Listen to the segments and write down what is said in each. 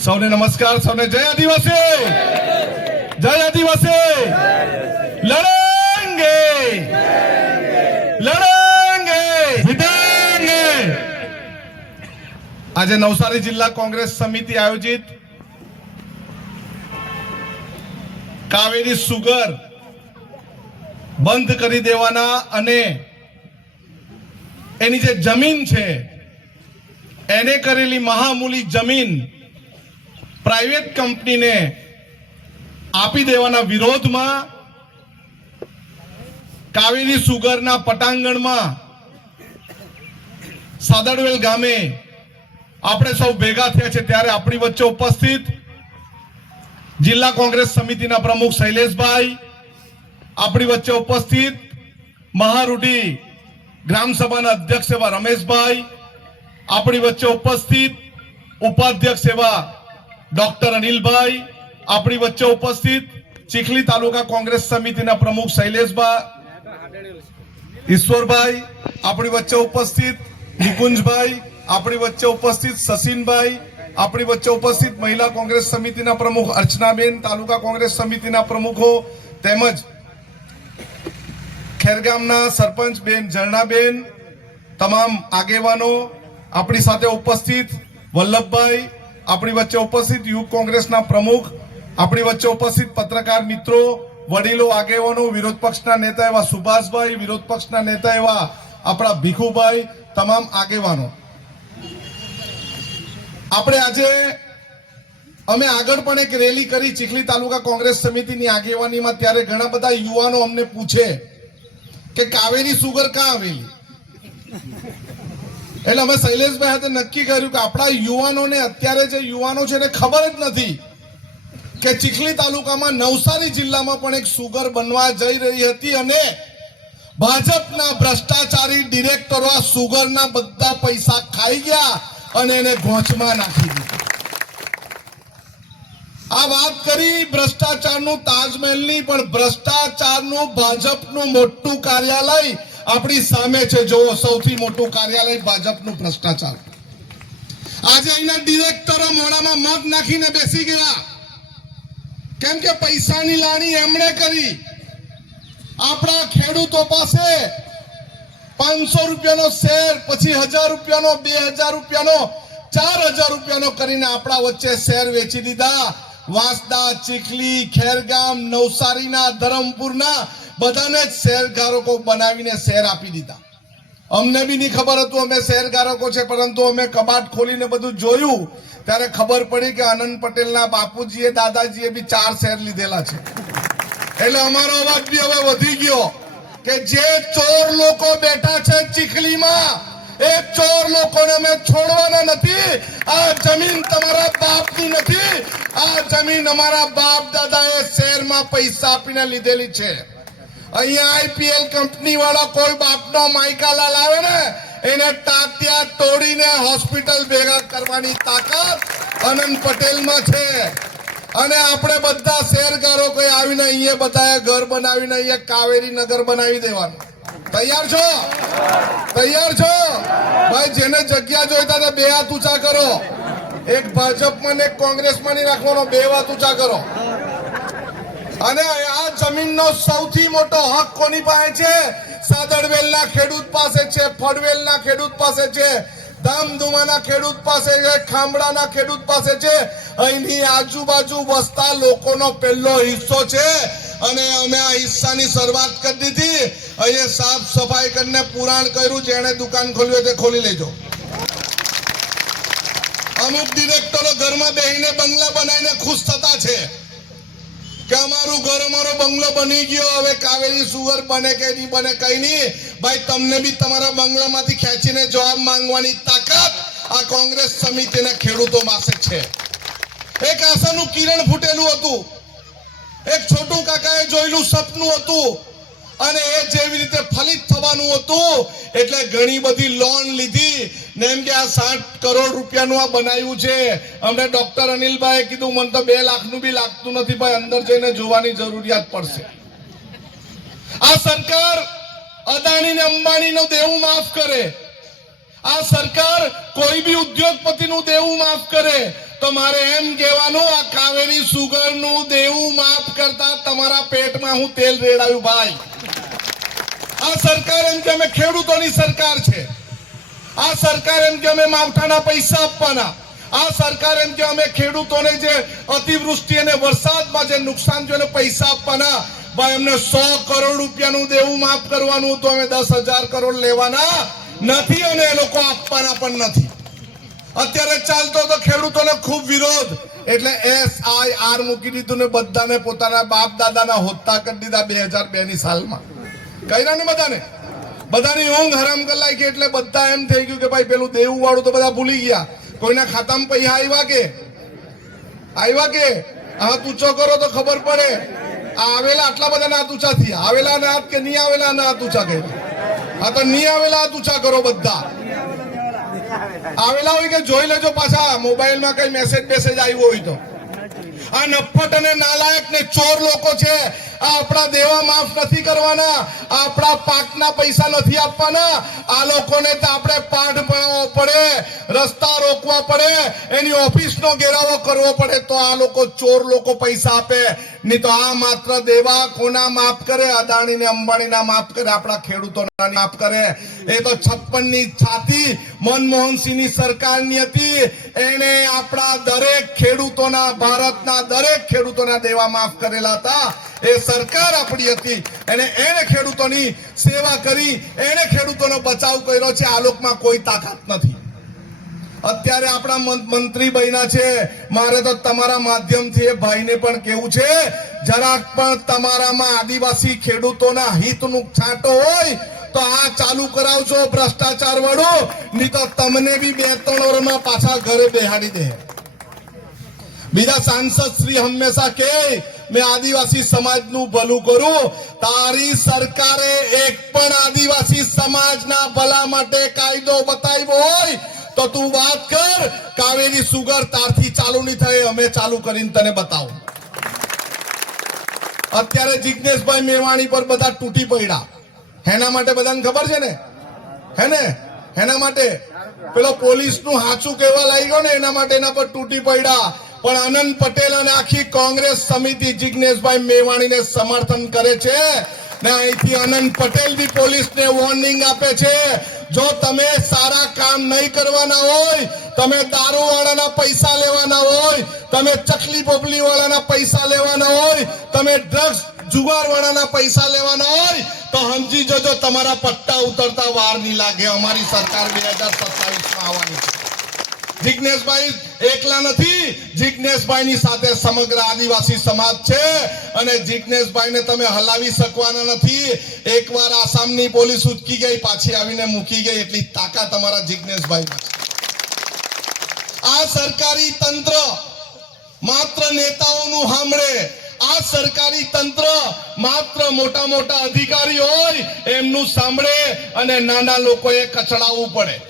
સૌને નમસ્કાર, સૌને જય આદિવાસી! જય આદિવાસી! લડેંગે! લડેંગે! જીતેંગે! આજે નવસારી જિલ્લા કોંગ્રેસ સમિતિ આયોજિત કાવેરી સુગર બંધ કરી દેવાના અને એની જે જમીન છે, એને કરેલી મહામૂલી જમીન પ્રાઇવેટ કંપનીને આપી દેવાના વિરોધમાં કાવેરી સુગરના પટાંગણમાં સાદડવેલ ગામે આપણે સૌ ભેગા થયા છે ત્યારે આપણી વચ્ચે ઉપસ્થિત જિલ્લા કોંગ્રેસ સમિતિના પ્રમુખ શૈલેષભાઈ, આપણી વચ્ચે ઉપસ્થિત મહારૂઢી ગ્રામસભાના અધ્યક્ષ એવા રમેશભાઈ, આપણી વચ્ચે ઉપસ્થિત ઉપાધ્યક્ષ એવા ડોક્ટર અનિલભાઈ, આપણી વચ્ચે ઉપસ્થિત ચીખલી તાલુકા કોંગ્રેસ સમિતિના પ્રમુખ શૈલેષભાઈ ઈશ્વરભાઈ, આપણી વચ્ચે ઉપસ્થિત નિકુંજભાઈ, આપણી વચ્ચે ઉપસ્થિત સસીનભાઈ, આપણી વચ્ચે ઉપસ્થિત મહિલા કોંગ્રેસ સમિતિના પ્રમુખ અર્ચનાબેન, તાલુકા કોંગ્રેસ સમિતિના પ્રમુખો તેમજ ખેરગામના સરપંચ બેન ઝરણાબેન, તમામ આગેવાનો, આપણી સાથે ઉપસ્થિત વલ્લભભાઈ આપણી વચ્ચે ઉપસ્થિત યુથ કોંગ્રેસના પ્રમુખ, આપણી વચ્ચે ઉપસ્થિત પત્રકાર મિત્રો, વડીલો, આગેવાનો, વિરોધ પક્ષના નેતા એવા સુભાષભાઈ, વિરોધ પક્ષના નેતા એવા આપણા ભીખુભાઈ, તમામ આગેવાનો. આપણે આજે, અમે આગળ પણ એક રેલી કરી ચીખલી તાલુકા કોંગ્રેસ સમિતિની આગેવાનીમાં, ત્યારે ઘણા બધા યુવાનો અમને પૂછે કે કાવેરી સુગર ક્યાં આવેલી? એટલે અમે શૈલેષભાઈ સાથે નક્કી કર્યું કે આપણા યુવાનોને અત્યારે જે યુવાનો છે એને ખબર જ નથી કે ચીખલી તાલુકામાં નવસારી જિલ્લામાં પણ એક સુગર બનવા જઈ રહી હતી અને ભાજપના ભ્રષ્ટાચારી ડિરેક્ટરો આ સુગરના બધા પૈસા ખાઈ ગયા અને એને ઘોંચમાં નાખી દીધી. આ વાત કરી ભ્રષ્ટાચારનું તાજમહેલની, પણ ભ્રષ્ટાચારનું ભાજપનું મોટું કાર્યાલય આપણી સામે છે જો સૌથી મોટું કાર્યાલય ભાજપનું ભ્રષ્ટાચાર. આજે અહીંના ડિરેક્ટરો મોડામાં મત નાખીને બેસી ગયા. કેમ કે પૈસાની લાણી એમણે કરી. આપણા ખેડૂતો પાસે પાંચસો રૂપિયાનો શેર, પછી હજાર રૂપિયાનો, બે હજાર રૂપિયાનો, ચાર હજાર રૂપિયાનો કરીને આપણા વચ્ચે શેર વેચી દીધા. વાંસદા, ચીખલી, ખેરગામ, નવસારીના, ધરમપુરના બધાને જ શેરધારકો બનાવીને શેર આપી દીધા. અમને બી નહીં ખબર હતું અમે શેરધારકો છે, પરંતુ અમે કબાટ ખોલીને બધું જોયું. ત્યારે ખબર પડી કે આનંદ પટેલના બાપુજીએ, દાદાજીએ બી ચાર શેર લીધેલા છે. એટલે અમારો અવાજ બી હવે વધી ગયો કે જે ચોર લોકો બેઠા છે ચીખલીમાં, એ ચોર લોકોને અમે છોડવાના નથી. આ જમીન તમારા બાપની નથી. આ જમીન અમારા બાપ દાદાએ શહેરમાં પૈસા આપીને લીધેલી છે. અહીંયા આઈપીએલ કંપની વાળો કોઈ બાપનો માઇકાલા લાવે ને, એને તાત્યા તોડીને હોસ્પિટલ ભેગા કરવાની તાકાત અનંત પટેલમાં છે. અને આપણે બધા શેરગારો કોઈ આવીને અહીંયા બધા ઘર બનાવીને અહીંયા કાવેરી નગર બનાવી દેવાનું. તૈયાર છો? તૈયાર છો? ભાઈ, જેને જગ્યા જોઈતા હતા બે હાથ ઊંચા કરો. એક ભાજપમાં ને એક કોંગ્રેસમાં નહીં રાખવાનો, બે વાત ઊંચા કરો. અને આ જમીનનો સૌથી મોટો હક કોની પાસે છે? સાદડવેલના ખેડૂત પાસે છે, ફળવેલના ખેડૂત પાસે છે, ધામધુમાના ખેડૂત પાસે છે, ખામડાના ખેડૂત પાસે છે. અહીંની આજુબાજુ વસતા લોકોનો પહેલો હિસ્સો છે. અને અમે આ હિસ્સાની શરૂઆત કરી દીધી. અહીંયા સાફ સફાઈ કરીને પુરાણ કર્યું. જેણે દુકાન ખોલ્યું તે ખોલી લેજો. અમુક ડિરેક્ટરો ઘરમાં બેહીને બંગલા બનાવીને ખુશ થતા છે. કે અમારું ઘર, અમારો બંગલો બની ગયો. હવે કાવેરી સુગર બને કે નહીં બને કઈ નહીં. ભાઈ, તમને બી તમારા બંગલામાંથી ખેંચીને જવાબ માંગવાની તાકાત આ કોંગ્રેસ સમિતિના ખેડૂતો પાસે છે. એક આશાનું કિરણ ફૂટેલું હતું. એક છોટું કાકાએ જોયેલું સપનું હતું. અને એ જેવી રીતે ફલિત થવાનું હતું, એટલે ઘણી બધી લોન લીધી. ને એમ કે આ સાઠ કરોડ રૂપિયાનું આ બનાવ્યું છે. અમને ડોક્ટર અનિલભાઈ કીધું, મને તો બે લાખનું બી લાગતું નથી, ભાઈ, અંદર જઈને જોવાની જરૂરિયાત પડશે. આ સરકાર અદાણી ને અંબાણીનું દેવું માફ કરે. આ સરકાર કોઈ બી ઉદ્યોગપતિનું દેવું માફ કરે. તો મારે એમ કહેવાનું, આ કાવેરી સુગરનું દેવું માફ કરતા તમારા પેટમાં હું તેલ રેડાયું, ભાઈ. આ સરકાર એમ કે અમે ખેડૂતોની સરકાર છે. આ સરકાર એમ કે અમે માવઠાના પૈસા આપવાના. આ સરકાર એમ કે અમે ખેડૂતોને જે અતિવૃષ્ટિ અને વરસાદમાં જે નુકસાન થયું પૈસા આપવાના, ભાઈ, અમને સો કરોડ રૂપિયાનું દેવું માફ કરવાનું તો અમે દસ હજાર કરોડ લેવાના નથી અને એ લોકો આપવાના પણ નથી. અત્યારે ચાલતો તો ખેડૂતોને ખૂબ વિરોધ. એટલે એસ આઈ આર મૂકી દીધું ને બધાને પોતાના બાપ દાદાના હોદ્દા કરી દીધા બે હજાર બે ની સાલમાં. કર્યા ને બધાને? બધાની ઊંઘ હરામ કરી નાખી એટલે બધા એમ થઈ ગયું કે ભાઈ પેલું દેવું વાળું તો બધા ભૂલી ગયા. કોઈના ખાતામાં પૈસા આવ્યા કે? આવ્યા કે? હા ઊંચો કરો તો ખબર પડે. આ આવેલા આટલા બધા ના તુચા થયા. આવેલા ના કે નહીં આવેલા ના તુચા કે હા તો નહીં આવેલા તુચા કરો બધા. આવેલા હોય કે જોઈ લેજો પાછા મોબાઈલમાં કઈ મેસેજ મેસેજ આવ્યો હોય તો. આ નફટ અને નાલાયક ને ચોર લોકો છે. આ આપણા દેવા માફ નથી કરવાના. આપણા પાકના પૈસા નથી આપવાના. આ લોકોને તો આપણે પાઠ ભણાવવો પડે, રસ્તા રોકવા પડે, એની ઓફિસનો ઘેરાવો કરવો પડે તો આ લોકો ચોર લોકો પૈસા આપે. નહીં તો આ માત્ર દેવા કોના માફ કરે? અદાણી ને અંબાણીના માફ કરે. આપણા ખેડૂતોના માફ કરે. એ તો છપ્પનની છાતી મનમોહનસિંહની સરકારની હતી. એને આપણા દરેક ખેડૂતોના ભારતના દરેક ખેડૂતોના દેવા માફ કરેલા હતા. એ સરકાર આપણી હતી અને એને ખેડૂતોની સેવા કરી, એને ખેડૂતોનો બચાવ કર્યો છે. આ લોકમાં કોઈ તાકાત નથી. અત્યારે આપણા મંત્રી બન્યા છે. મારે તો તમારા માધ્યમથી એ ભાઈને પણ કેવું છે, જરાક પણ તમારામાં આદિવાસી ખેડૂતોના હિતનું છાંટો હોય, તો આ ચાલુ કરાવજો ભ્રષ્ટાચાર વાળું. નહીં તો તમને બી બે ત્રણ વર્ષમાં પાછા ઘરે બેહાડી દે. બીજા સાંસદ શ્રી હંમેશા કે મેં આદિવાસી સમાજનું ભલું કરું તારી સરકારે એક પણ આદિવાસી સમાજના ભલા માટે કાયદો બતાવ્યો હોય તો તું વાત કર કાવેરી સુગર તારથી ચાલુ નહીં થાય અમે ચાલુ કરીને તને બતાવો અત્યારે જિજ્ઞેશભાઈ મેવાણી પર બધા તૂટી પડ્યા એના માટે બધાને ખબર છે ને હે ને એના માટે પેલો પોલીસનું હાચું કહેવા લાગ્યો ને એના માટે એના પર તૂટી પડ્યા પણ આનંદ પટેલ અને આખી કોંગ્રેસ સમિતિ જિજ્ઞેશભાઈ મેવાણીને સમર્થન કરે છે ને અહીંથી આનંદ પટેલ બી પોલીસને વોર્નિંગ આપે છે. જો તમે સારા કામ નહીં કરવાના હોય, તમે દારૂ વાળાના પૈસા લેવાના હોય, તમે ચકલી પોપલી વાળાના પૈસા લેવાના હોય, તમે ડ્રગ્સ જુગાર વાળાના પૈસા લેવાના હોય, તો સમજી જજો, તમારા પટ્ટા ઉતરતા વાર નહીં લાગે. અમારી સરકાર બે હજાર સત્તાવીસમાં આવવાની છે. જિજ્ઞેશભાઈ એકલા નથી. જિજ્ઞેશભાઈની સાથે સમગ્ર આદિવાસી સમાજ છે અને જિજ્ઞેશભાઈને તમે હલાવી શકવાના નથી. એકવાર આસામની પોલીસ ઉચકી ગઈ, પાછી આવીને મૂકી ગઈ એટલી તાકાત અમારા જિજ્ઞેશભાઈમાં આ સરકારી તંત્ર માત્ર નેતાઓનું સાંભળે. આ સરકારી તંત્ર માત્ર મોટા મોટા અધિકારી હોય એમનું સાંભળે અને નાના લોકોએ કચડાવવું પડે.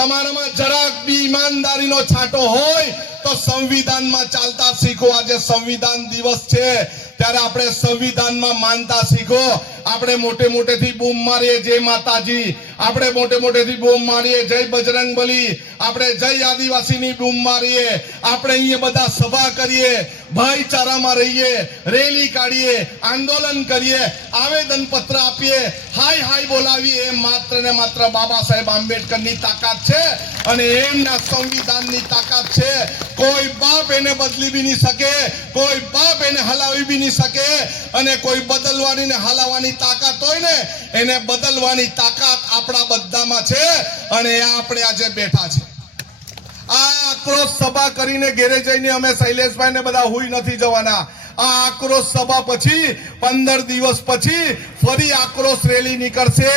તમારામાં જરાક બી ઈમાનદારીનો છાંટો હોય તો સંવિધાનમાં ચાલતા શીખો. આજે સંવિધાન દિવસ છે. ત્યારે આપણે સંવિધાનમાં માનતા શીખો. આપણે મોટે મોટેથી બૂમ મારીએ. જય માતાજી. આપણે મોટે મોટેથી બૂમ મારીએ. જય બજરંગ બલી આપણે જય આદિવાસીની બૂમ મારીએ. આપણે અહીંયા બધા સભા કરીએ. ભાઈચારામાં રહીએ, રેલી કાઢીએ, આંદોલન કરીએ આવેદન પત્ર આપીએ, હાય હાય બોલાવીએ, એ માત્ર ને માત્ર બાબા સાહેબ આંબેડકરની તાકાત છે અને એમના સંવિધાનની તાકાત છે. કોઈ બાપ એને બદલી બી નહીં શકે, કોઈ બાપ એને હલાવી બી નહીં શકે અને કોઈ બદલવાની ને હલાવવાની તાકાત હોય ને, એને બદલવાની તાકાત આપણા બધામાં છે અને આપણે આજે બેઠા છે આક્રોશ સભા કરીને ઘેરે જઈને અમે શૈલેષભાઈ ને બધા હુઈ નથી જવાના. આ આક્રોશ સભા પછી પંદર દિવસ પછી ફરી આક્રોશ રેલી નીકળશે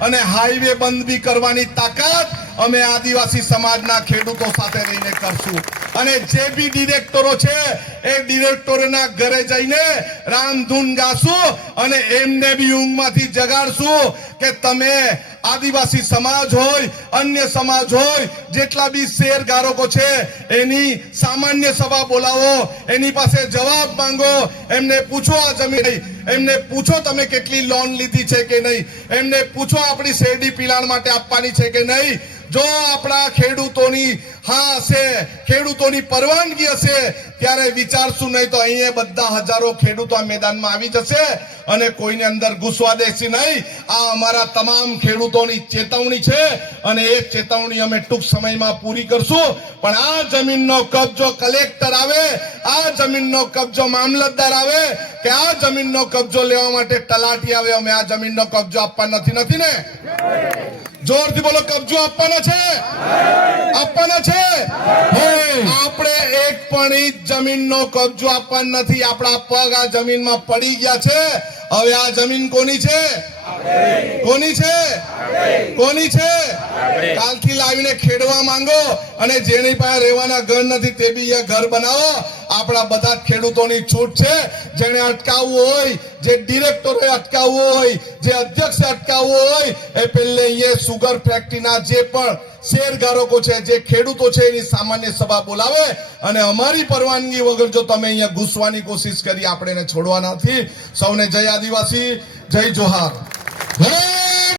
અને હાઈવે બંધ બી કરવાની તાકાત અમે આદિવાસી સમાજના ખેડૂતો સાથે રહીને કરશું. અને જે બી ડિરેક્ટરો છે, એ ડિરેક્ટરોના ઘરે જઈને રામધૂન ગાશું અને એમને બી ઊંઘમાંથી જગાડશું કે તમે આદિવાસી સમાજ હોય, અન્ય સમાજ હોય, જેટલા બી શેરધારકો છે, એની સામાન્ય સભા બોલાવો, એની પાસે જવાબ માંગો, એમને પૂછો આ જમીન એમને પૂછો તમે કેટલી લોન લીધી છે કે નહીં? એમને પૂછો આપણી શેરડી પિલાણ માટે આપવાની છે કે નહીં? જો આપણા ખેડૂતોની હા હશે, ખેડૂતોની પરવાનગી હશે, ત્યારે વિચારશું નહીં તો અહીંયા બધા હજારો ખેડૂતો આ મેદાનમાં આવી જશે અને કોઈને અંદર ઘૂસવા દેશે નહીં. આ અમારા તમામ ખેડૂતોની ચેતવણી છે અને એ ચેતવણી અમે ટૂંક સમયમાં પૂરી કરશું. પણ આ જમીનનો કબજો કલેક્ટર આવે, આ જમીનનો કબજો મામલતદાર આવે, કે આ જમીનનો કબજો લેવા માટે તલાટી આવે, અમે આ જમીનનો કબજો આપવા નથી નથી ને? જોરથી બોલો કબજો આપવાના છે? આપવાના છે? આપણે એક પણ ઇંચ જમીનનો કબજો આપવાનો નથી. આપણા પગ આ જમીનમાં પડી ગયા છે. હવે આ જમીન કોની છે? કોની છે? કોની છે? કાલથી લાવીને ખેડવા માંગો અને જેની પાસે રહેવાના ઘર નથી તે બી ઘર બનાવો. આપણા બધા ખેડૂતોની છૂટ છે. જેને અટકાવવું હોય, જે ડિરેક્ટરોએ અટકાવવું હોય, જે અધ્યક્ષે અટકાવવું હોય, એ પેલે અહીંયા સુગર ફેક્ટરીના જે પણ શેરધારકો છે, જે ખેડૂતો છે, એની સામાન્ય સભા બોલાવે અને અમારી પરવાનગી વગર જો તમે અહીંયા ઘૂસવાની કોશિશ કરી, આપણે એને છોડવાના નથી સૌને જય આદિવાસી, જય જોહાર. જય